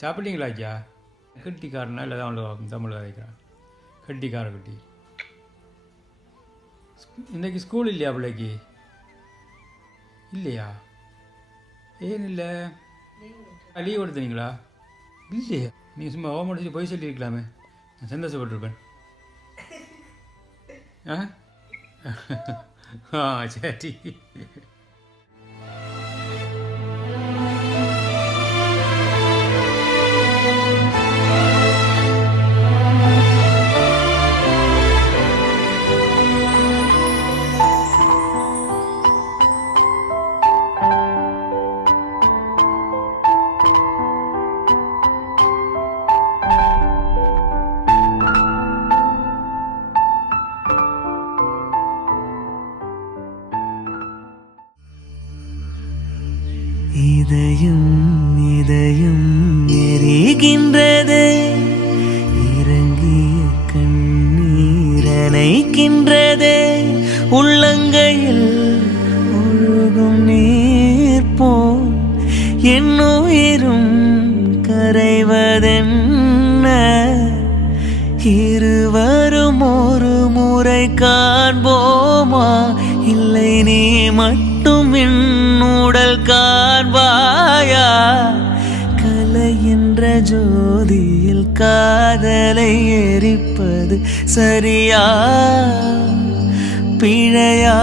சாப்பிட்டீங்களா ஐயா? கெட்டிக்காரனா இல்லை தான் தமிழ் கதைக்கிறான். கெட்டிக்கார குட்டி. இன்றைக்கி ஸ்கூல் இல்லையா பிள்ளைக்கு? இல்லையா? ஏன் இல்லை? லீவ் எடுத்தீங்களா? இல்லையா? நீங்கள் சும்மா ஹோம் முடிச்சு போய் சொல்லியிருக்கலாமே, நான் சந்தோஷப்பட்டிருப்பேன். சரி. இதயம் இதயம் எரிகின்றது, இறங்கிய கண்ணீர் அணைக்கின்றது, உள்ளங்கையில் ஒழுகும் நீர் போல் என் உயிரும் கரைவதென்ன? இருவரும் ஒரு முறை காண்போமா, இல்லை நீ மட்டும் என் உடல் காண்பாயா? கலை என்ற ஜோதியில் காதலை எரிப்பது சரியா பிழையா?